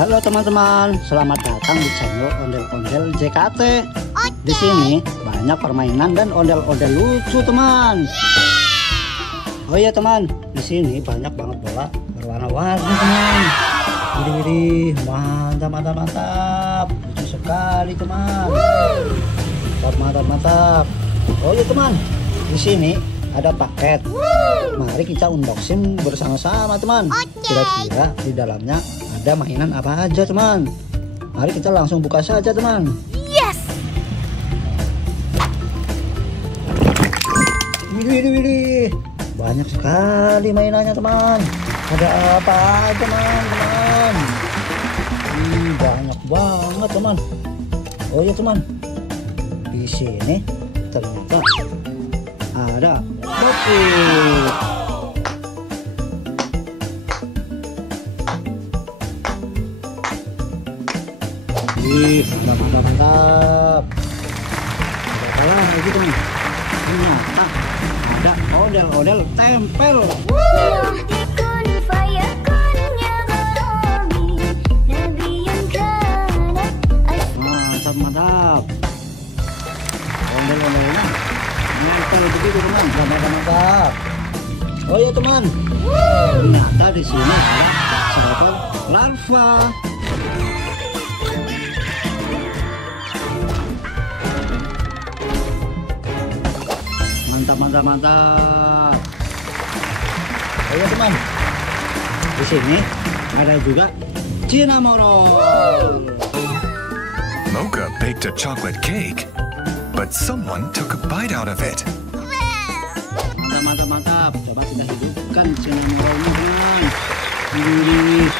Halo teman-teman, selamat datang di channel Ondel-Ondel JKT. Di sini banyak permainan dan ondel-ondel lucu, teman. Oh iya teman, di sini banyak banget bola berwarna-warni, teman. Widih, mantap, mantap, mantap. Lucu sekali, teman. Mantap, mantap, mantap. Oh iya teman, di sini ada paket. Mari kita unboxing bersama-sama, teman. Kira-kira di dalamnya ada mainan apa aja, teman? Mari kita langsung buka saja, teman. Yes. Widih, banyak sekali mainannya, teman. Ada apa aja, teman? Banyak banget, teman. Oh iya teman, di sini ternyata ada bokep. Mantap, mantap, mantap. Ada apa lagi, teman? Ternyata ada ondel-ondel tempel. Mantap, mantap. Ondel-ondelnya nempel begitu, teman. Mantap, mantap. Oh iya teman, ternyata di sini ada seekor larva. Mantap, mantap, mantap. Oh iya teman, di sini ada juga cinnamoroll. Mocha baked a chocolate cake, but someone took a bite out of it. Mantap, mantap, mantap. Coba kita hidupkan cinnamorollnya, teman. Ini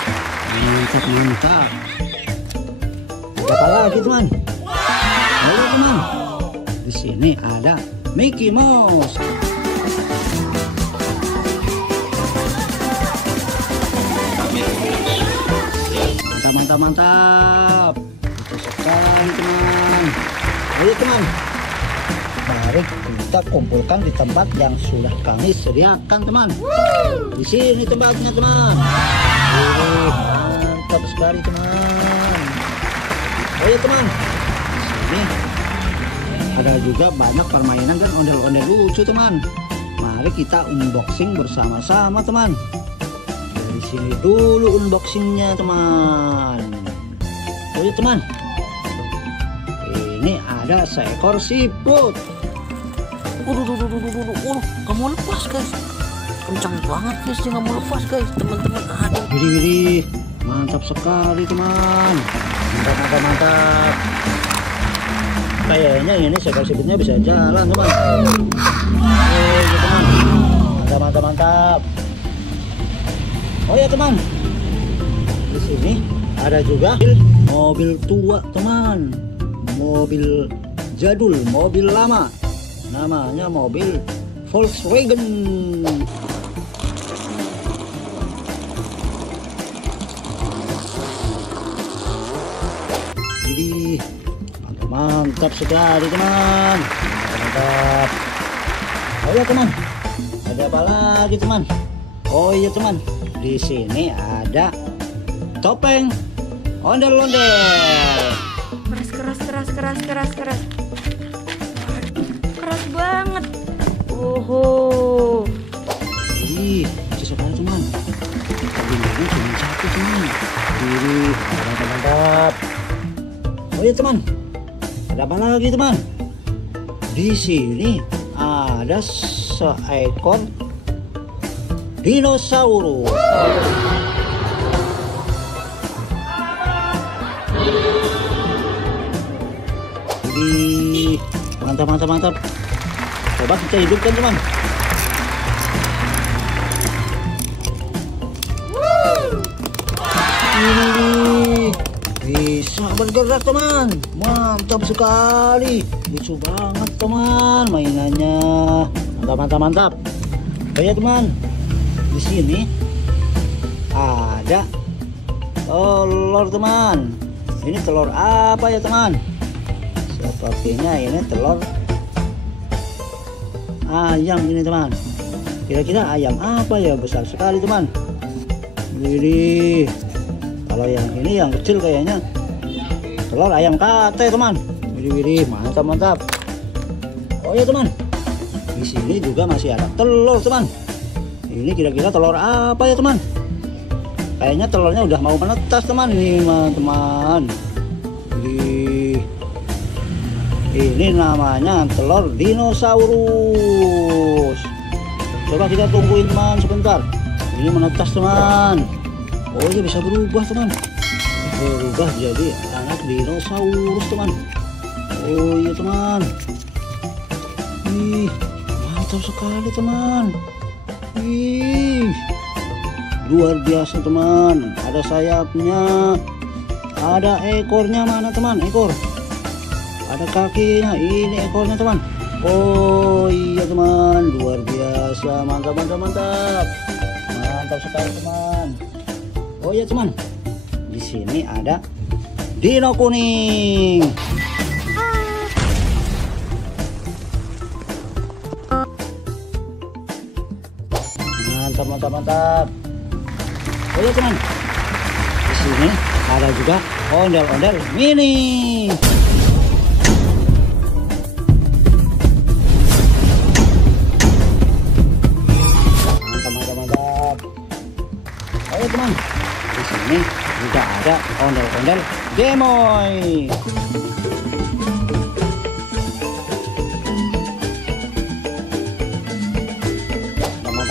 mantap, mantap. Ada apa lagi, teman? Oh iya teman, di sini ada Mickey Mouse. Mantap, mantap, mantap. Itu sekali, teman. Ayo teman, mari kita kumpulkan di tempat yang sudah kami sediakan, teman. Di sini tempatnya, teman. Mantap sekali, teman. Ayo teman, di sini ada juga banyak permainan dan ondel-ondel lucu, teman. Mari kita unboxing bersama-sama, teman. Dari sini dulu unboxingnya, teman. Oh iya teman, ini ada seekor siput. Gak mau lepas, guys. Kencang banget, guys. Dia gak mau lepas, guys. Teman-teman, aduh. Widih, mantap sekali, teman. Mantap, mantap, mantap. Kayaknya ini seekor siputnya bisa jalan, teman. Oh iya teman, mantap, mantap, mantap. Oh ya teman, di sini ada juga mobil tua, teman. Mobil jadul, mobil lama. Namanya mobil Volkswagen. Jadi mantap sekali, teman. Mantap. Oh ya teman, ada apa lagi, teman? Oh iya teman, di sini ada topeng ondel-ondel. Keras. Keras banget. Oh. Ih, lucu sekali, teman. Tabungnya cuma satu, teman. Mantap, mantap. Oh iya teman, ada apa lagi, teman? Di sini ada seekor dinosaurus. Jadi mantap, mantap, mantap. Coba kita hidupkan, teman. Ini bisa bergerak, teman. Mantap sekali. Lucu banget, teman, mainannya. Mantap, mantap, mantap. Oh ya teman, di sini ada telur, teman. Ini telur apa ya, teman? Sepertinya ini telur ayam ini, teman. Kira-kira ayam apa ya? Besar sekali, teman. Ini Kalau yang ini yang kecil kayaknya telur ayam kate teman. Widih, mantap mantap. Oh ya teman, di sini juga masih ada telur teman. Ini kira-kira telur apa ya teman? Kayaknya telurnya udah mau menetas teman ini teman. Ini namanya telur dinosaurus. Coba kita tungguin teman sebentar. Ini menetas teman. Oh iya, bisa berubah teman. Berubah jadi anak dinosaurus teman. Oh iya teman. Ih, mantap sekali teman. Ih, luar biasa teman. Ada sayapnya, ada ekornya. Mana teman ekor? Ada kakinya. Ini ekornya teman. Oh iya teman, luar biasa. Mantap mantap mantap. Mantap sekali teman. Oh iya teman, di sini ada dino kuning. Mantap mantap mantap. Oh iya teman, di sini ada juga ondel-ondel mini. Mantap mantap mantap. Oh iya teman, di sini juga ada ondel-ondel gemoy.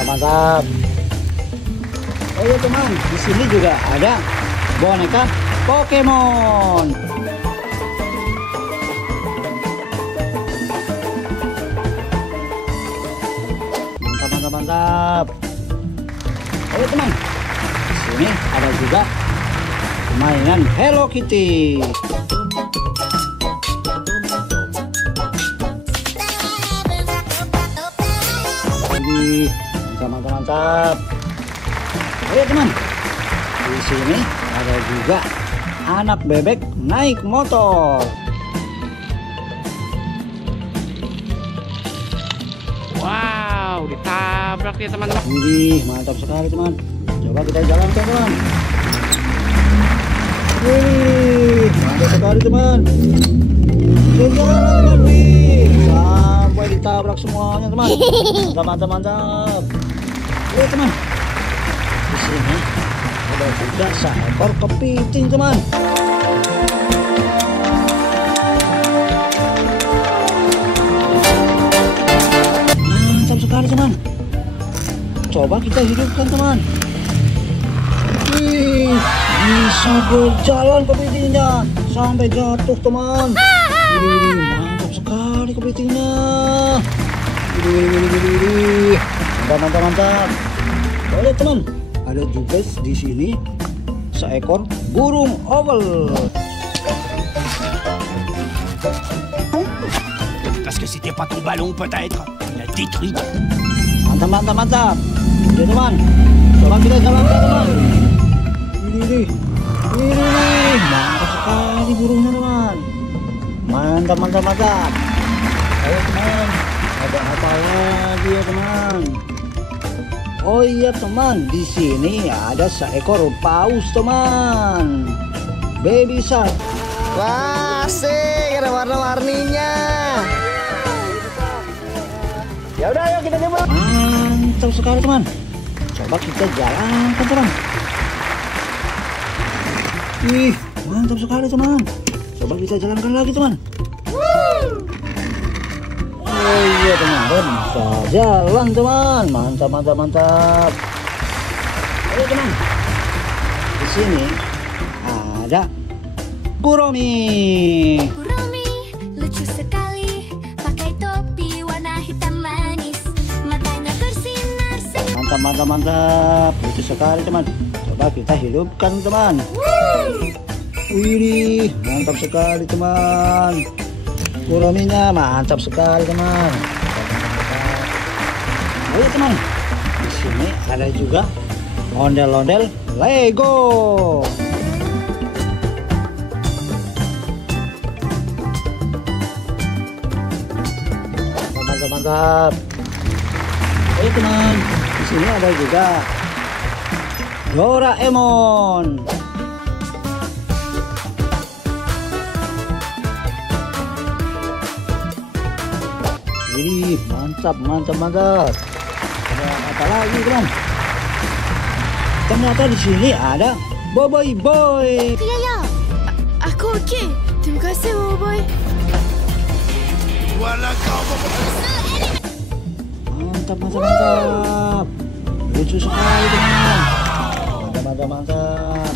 Mantap. Oh iya teman, di sini juga ada boneka Pokemon. Mantap. Oh iya teman, di sini ada juga mainan Hello Kitty. Mantap. Oh ya teman, di sini ada juga anak bebek naik motor. Wow, ditabrak dia teman-teman. Wih, mantap sekali teman. Coba kita jalankan teman. Wih, mantap sekali teman. Jalan teman, wih, sampai ditabrak semuanya teman. Mantap. Oke teman, di sini ada juga seekor kepiting teman. Mantap sekali teman. Coba kita hidupkan teman. Wih, bisa berjalan kepitingnya sampai jatuh teman. Wih, mantap sekali kepitingnya. Wih. Mantap. Boleh teman, ada juga di sini seekor burung owl. Parce que c'était pas ton ballon peut-être. Il l'a détruit. Mantap. Oke teman, coba kita jalankan teman. Ini, mantap sekali burungnya teman. Mantap. Ayo teman, ada apa lagi ya teman? Oh iya teman, di sini ada seekor paus teman. Baby shark. Wah, asik, ada warna-warninya. Ya udah, ayo kita coba. Mantap sekali teman. Coba kita jalankan teman. Ih, mantap sekali teman. Coba kita jalankan lagi teman. Oh iya teman, bisa jalan teman. Mantap. Ayo teman, di sini ada Kuromi. Kuromi lucu sekali, pakai topi warna hitam manis, matanya bersinar. Mantap. Lucu sekali teman. Coba kita hidupkan teman. Wih, mantap sekali teman. Kurominya mantap sekali teman. Ayo teman, di sini ada juga ondel-ondel Lego. Mantap. Ayo teman, di sini ada juga Doraemon. Ini mantap, mantap, mantap. Ada apa lagi teman? Ternyata di sini ada Boboiboy Boy. Ya ya. Aku okey. Terima kasih Boboiboy. Mantap, mantap, mantap. Lucu sekali teman. Mantap, mantap, mantap.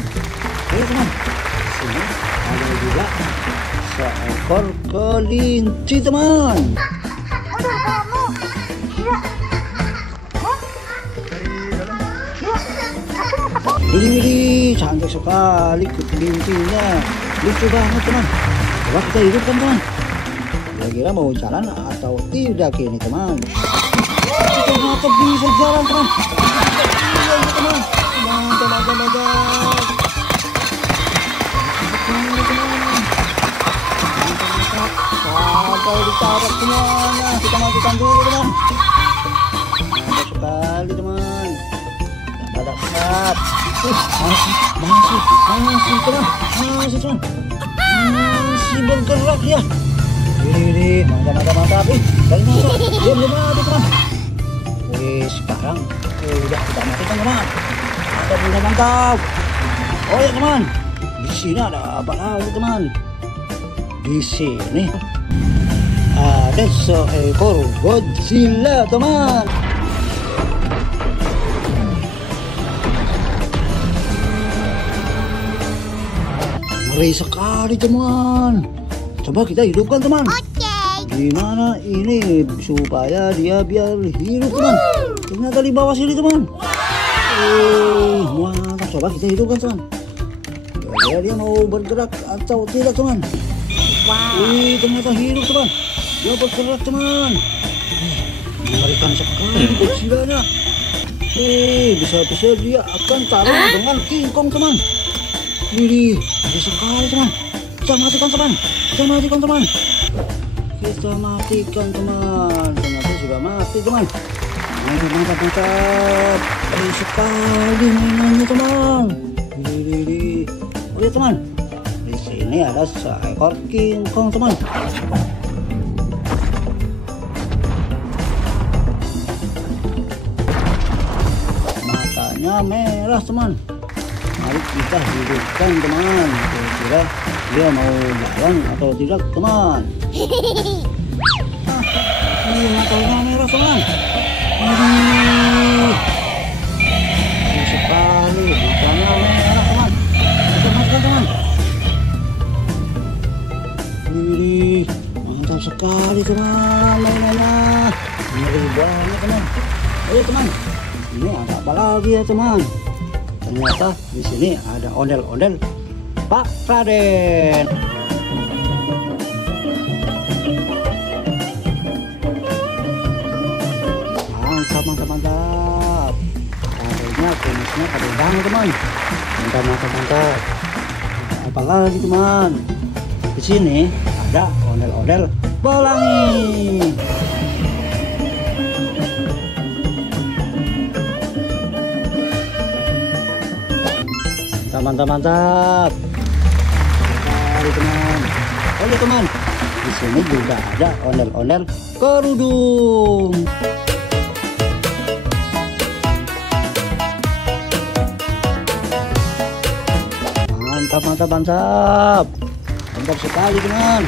Oke teman. Di sini ada juga seekor kelinci teman. Ini cantik sekali kelincinya, lucu banget teman. Coba kita hidupkan teman. Kira-kira mau jalan atau tidak ini teman? Ternyata bisa jalan teman. Iya teman. Mantap, mantap, mantap. Sampai ditarik semuanya. Kita matikan dulu teman. Mantap sekali teman. Dapat. Masih teman. Masih teman. Masih bergerak dia. Ini mantap. Ternyata dia belum mati teman. Sekarang udah kita matikan teman. Mantap. Oh ya teman. Di sini ada apa lagi teman? Di sini ada seekor Godzilla teman. Ngeri sekali teman. Coba kita hidupkan teman. Gimana ini supaya dia biar hidup teman? Ternyata di bawah sini teman. Mantap. Coba kita hidupkan teman. Dia mau bergerak atau tidak teman? Ternyata hidup teman. Dia bergerak teman. Mengerikan sekali Godzilla-nya. Bisa-bisa dia akan taruh dengan King Kong teman. Ini sekali teman. Kita matikan teman. Kita matikan teman. Ternyata sudah mati teman. Mantap. Sekali mainannya teman. Oke teman. Di sini ada seekor King Kong teman. Matanya merah teman. Mari kita hidupkan teman. Kira-kira dia mau jalan atau tidak teman? Matanya merah teman. Sekali matanya merah teman. Kita matikan teman. Mantap sekali teman mainannya. Ngeri banget teman. Ayo teman. Ini ada apa lagi ya teman? Ternyata di sini ada ondel-ondel Pak Raden. Mantap. Adanya kumisnya pada banget teman. Mantap. Apa lagi teman? Di sini ada ondel-ondel pelangi. Mantap. Mari teman. Oke teman. Di sini juga ada ondel-ondel kerudung. Mantap. Mantap sekali teman.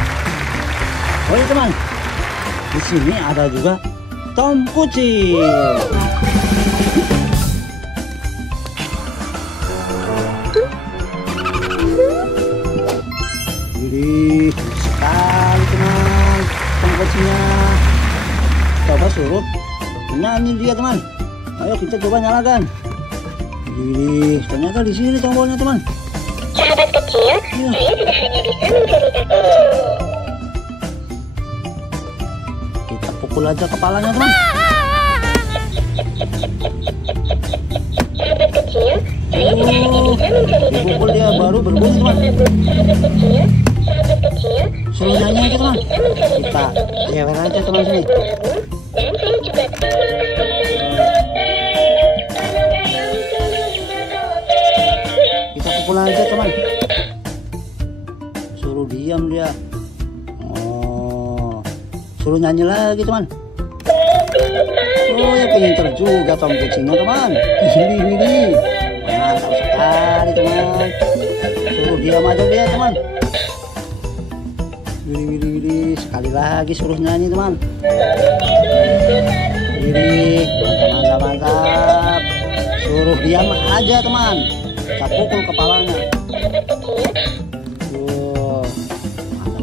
Oke teman. Di sini ada juga Tom kucing. Jadi sekali teman tongkatnya. Coba suruh nyanyi dia teman. Ayo kita coba nyalakan. Jadi ternyata di sini tombolnya teman. Sahabat kecil, Ya. saya tidak hanya bisa menceritakan. Kita pukul aja kepalanya teman. Sahabat kecil, saya tidak hanya bisa menceritakan. Dipukul dia baru berbunyi teman. Sahabat kecil, Suruh nyanyi aja teman. Kita jewer aja teman sini. dan saya juga Kita pukul aja teman. Suruh diam dia. Oh, suruh nyanyi lagi teman. Oh ya pinter juga Tom Kucingnya teman. Widih, mantap sekali teman. Suruh diam aja dia teman. Widih, sekali lagi suruh nyanyi teman. Widih, mantap. Suruh diam aja teman. Kita pukul kepalanya.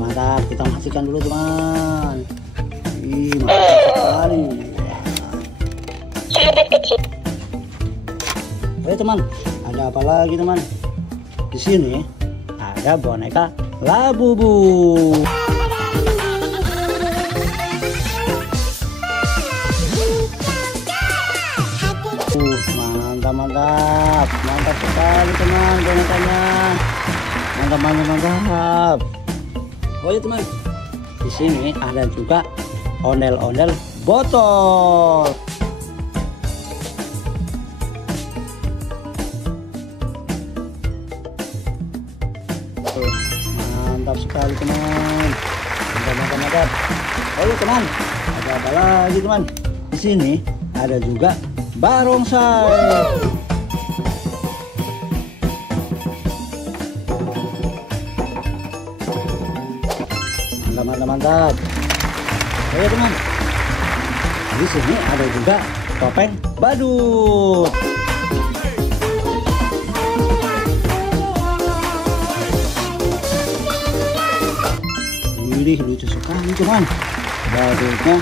Mantap. Kita matikan dulu teman. Ih, mantap sekali. Sahabat kecil. Oke teman, ada apa lagi teman? Di sini ada boneka Labubu. Mantap sekali teman bonekanya. Mantap. Oh ya teman, di sini ada juga ondel-ondel botol. Mantap sekali teman. Mantap. Oh ya teman, ada apa lagi teman? Di sini ada juga barongsai. Mantap. Oke teman. Di sini ada juga topeng badut. Widih, lucu sekali teman. Badutnya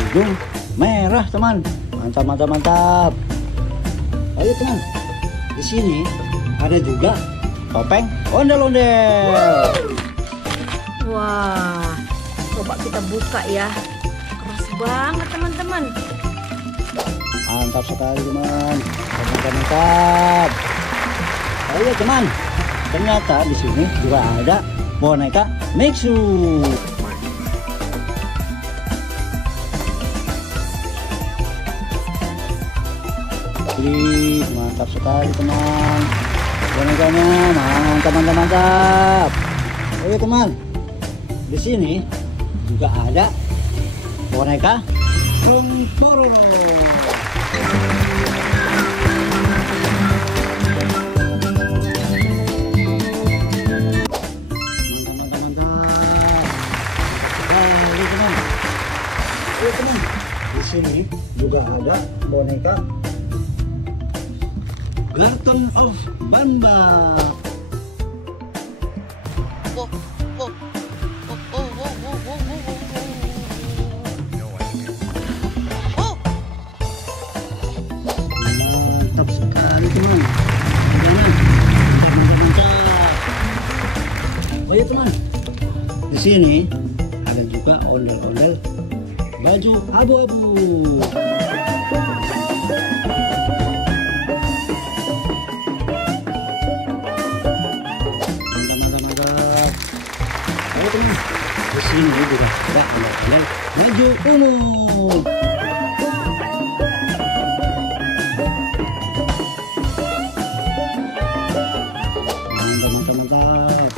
hidung merah teman. Mantap. Ayo teman. Di sini ada juga topeng ondel-ondel. Wah, coba kita buka ya. Keras banget teman-teman. Mantap sekali teman. Mantap. Oh iya teman, ternyata di sini juga ada boneka Mixu. Mantap sekali teman. Bonekanya mantap. Oh iya teman. Di sini juga ada boneka Pororo. Teman, di sini juga ada boneka Garden of Bamba. Mantap sekali teman. Oh ya teman, di sini ada juga ondel-ondel baju abu-abu. Mantap. Ayo teman, di sini juga ada ondel-ondel baju ungu. Mantap.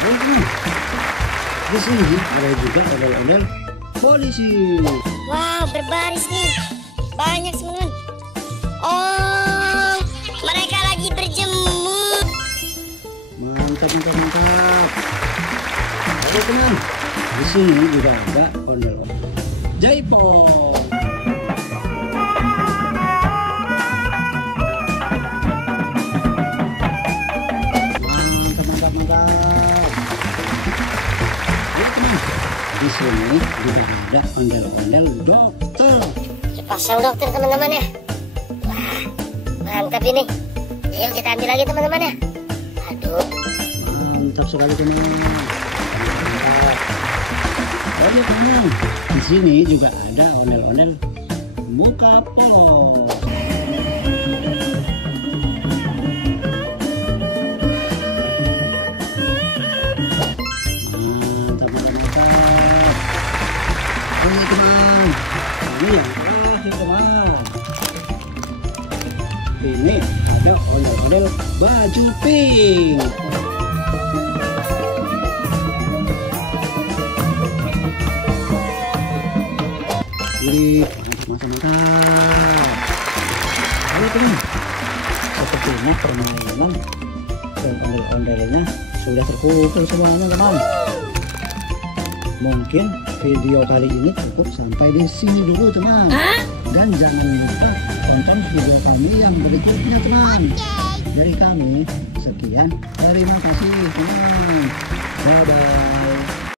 Ayo teman, di sini ada juga ondel-ondel polisi. Wow, berbaris nih. Banyak teman. Oh, mereka lagi berjemur. Mantap. Oke teman, di sini juga ada ondel-ondel jaipong. Mantap. Oke teman, di sini juga ada ondel-ondel dokter. Pasang dokter teman-teman ya. Wah, mantap ini. Yuk kita ambil lagi teman-teman ya. Aduh. Mantap sekali teman. Oke teman, di sini juga ada ondel-ondel muka polos. Oke teman, ini yang terakhir teman. Ini ada ondel-ondel baju pink. sepertinya permainan dan ondel-ondelnya sudah terkumpul semuanya teman. Mungkin video kali ini cukup sampai di sini dulu teman. Dan jangan lupa tonton video kami yang berikutnya teman. Dari kami sekian, terima kasih teman. Bye bye.